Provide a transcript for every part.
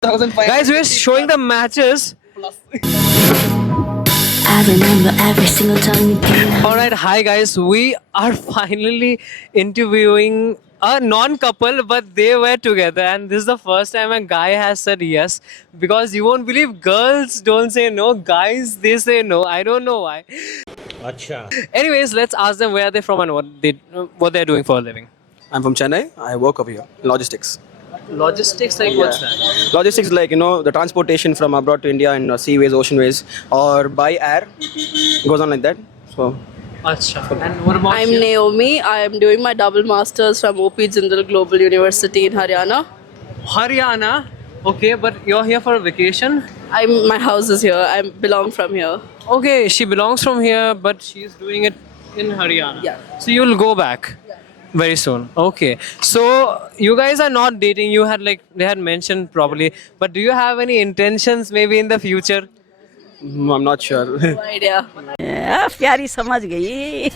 Guys, we're showing the matches. I remember every single time you came. Alright, hi guys. We are finally interviewing a non-couple, but they were together, and this is the first time a guy has said yes. Because you won't believe, girls don't say no, guys they say no. I don't know why. Anyways, let's ask them where are they from and what they're doing for a living. I'm from Chennai. I work over here. Logistics. Logistics, like what's that? Logistics, like the transportation from abroad to India in seaways, oceanways, or by air. Goes on like that. So Acha. And what about I'm you? Naomi. I am doing my double masters from OP Jindal Global University in Haryana. Haryana. Okay, but you're here for a vacation. My house is here. I belong from here. Okay, she belongs from here, but she's doing it in Haryana. Yeah. So you'll go back very soon. Okay. So you guys are not dating. You had they had mentioned probably, but do you have any intentions maybe in the future? I'm not sure. No idea. प्यारी समझ गई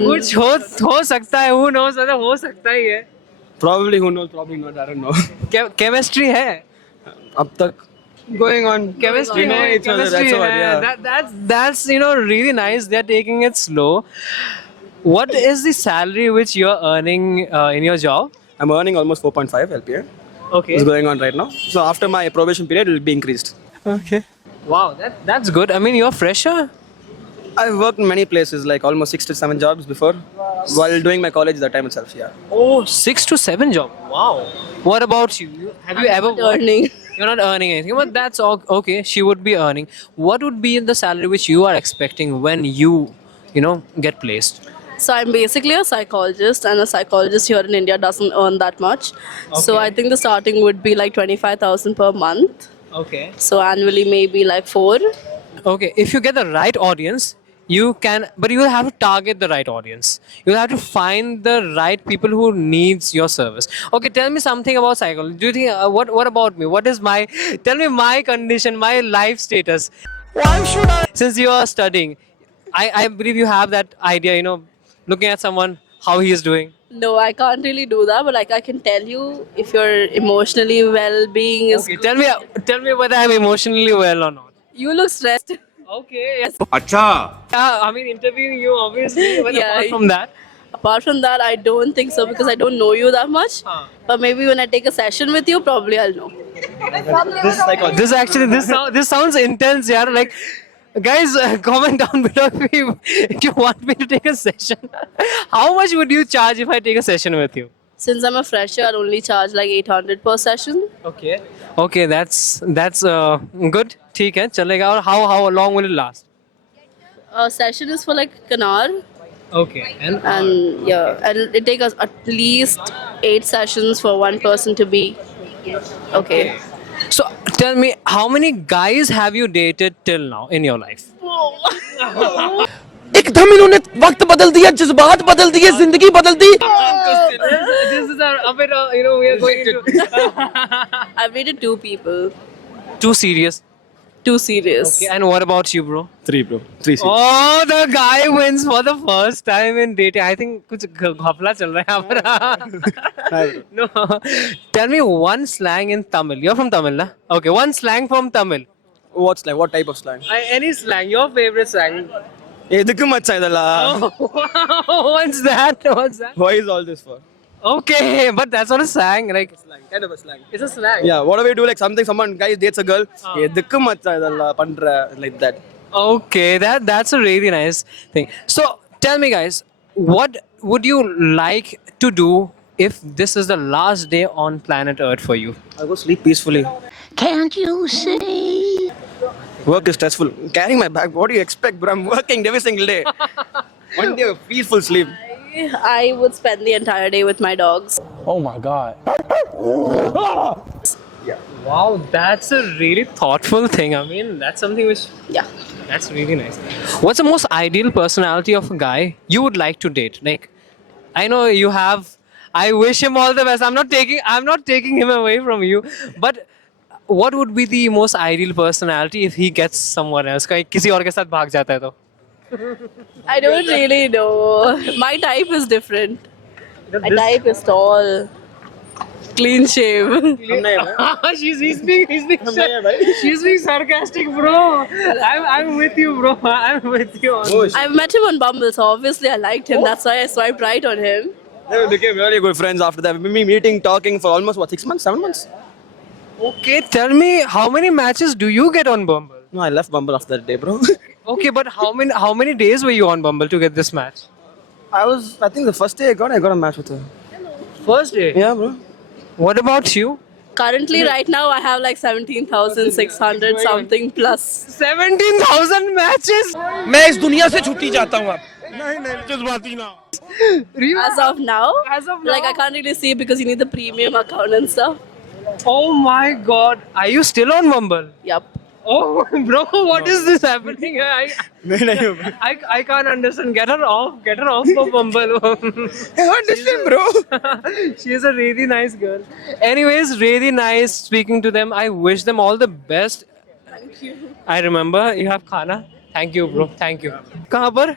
कुछ हो सकता है. Who knows? मतलब हो सकता ही है. Probably, who knows? Probably not. I don't know. Chemistry है. Up tak going on. Chemistry We know है. each other. Chemistry That's what. है. Yeah. That's really nice. They're taking it slow. What is the salary which you're earning in your job? I'm earning almost 4.5 LPA. Okay. It's going on right now. So after my probation period, it will be increased. Okay. Wow, that's good. I mean, you're fresher. I've worked in many places, like almost 6 to 7 jobs before, while doing my college that time itself. Yeah. Oh, 6 to 7 job. Wow. What about you? Have you ever worked? Earning. You're not earning anything, but that's all okay. She would be earning. What would be the salary which you are expecting when you get placed? So I'm basically a psychologist, and a psychologist here in India doesn't earn that much. So Okay. I think the starting would be like 25,000 per month. Okay. So annually maybe like 4. Okay. If you get the right audience, you can, but you will have to target the right audience. You'll have to find the right people who needs your service. Okay, tell me something about psychology. Do you think what about me? What is my tell me my condition, my life status? Why should I? Since you are studying, I believe you have that idea. Looking at someone how he is doing. No, I can't really do that, but like I can tell you if your emotionally well-being is Okay, good. tell me whether I'm emotionally well or not. You look stressed. Okay. Yes. अच्छा Yeah, I mean interviewing you obviously. But Yeah. apart from that. Apart from that, I don't think so because I don't know you that much. Huh. But maybe when I take a session with you, probably I'll know. This sounds intense, yeah. Like, guys, comment down below if you want me to take a session. How much would you charge if I take a session with you? Since I'm a fresher, I'll only charge like 800 per session. Okay. Okay, that's good. ठीक है, चलेगा. और how long will it last? A session is for like an hour, Okay. and yeah, and it takes us at least 8 sessions for one person to be okay. So tell me, how many guys have you dated till now in your life? एकदम इन्होंने वक्त बदल दिया, जज्बात बदल दिए, जिंदगी बदल दी. This is a bit, we are going into I've dated 2 people, too serious. 2 serious. Okay, and what about you, bro? 3, bro. 3 seats. Oh, the guy wins for the first time in dating. I think कुछ घपला चल रहा है यहाँ पर. No. Tell me one slang in Tamil. You're from Tamil, na? Okay, one slang from Tamil. What slang? What type of slang? Any slang, your favorite slang. எதுக்கு மச்சான் இதெல்லாம்? What's that? What's that? Why is all this for? Okay, but that's not a slang. Like, Kind of a slang. it's a slang. Yeah, whatever you do, like someone guy dates a girl, எதுக்கு மச்சான் இதெல்லாம் பண்ற, like that. Okay, that's a really nice thing. So tell me, guys, what would you like to do if this is the last day on planet Earth for you? I'll go sleep peacefully. Can't you see? Work is stressful. Carrying my bag, what do you expect, bro? I'm working every single day. One day of peaceful sleep. I would spend the entire day with my dogs. Oh my God. Wow, that's a really thoughtful thing. I mean, that's something which Yeah. that's really nice. What's the most ideal personality of a guy you would like to date? Like, I know you have. I wish him all the best. I'm not taking him away from you. But what would be the most ideal personality if he gets someone else? कहीं किसी और के साथ भाग जाता है तो. I don't really know. My type is different. My type is tall. Clean shave. He's being sarcastic, bro. I'm with you, bro. I'm with you. I met him on Bumble, so obviously I liked him. That's why I swiped right on him. Then we became really good friends after that. We've been meeting, talking for almost what, 6 months, 7 months? Okay, tell me, how many matches do you get on Bumble? No, I left Bumble after that day, bro. Okay, but how many days were you on Bumble to get this match? I think the first day I got a match with her. First day. Yeah, bro. What about you? Currently, right now, I have like 17,600 something plus. 17,000 matches. मैं इस दुनिया से छुट्टी चाहता हूँ अब As of now, As of like now? I can't really see because you need the premium account and stuff. Oh my God. Are you still on Bumble? Yup. Oh, bro, what is this happening? I can't understand. Get her off of Bumble. Understand, bro. She's a really nice girl. Anyways, really nice speaking to them. I wish them all the best. Thank you. I remember you have खाना. Thank you, bro. Thank you. कहाँ पर?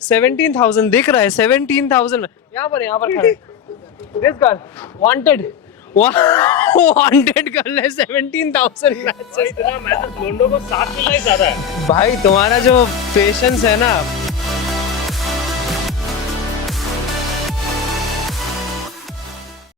17,000 दिख रहा है. 17,000. यहाँ पर खड़ा है. This girl wanted. Wanted girl है 17,000 मैचेस. इतना मैसेज लोंडो को 7 मिलना ही ज्यादा है. भाई तुम्हारा जो पेशेंस है ना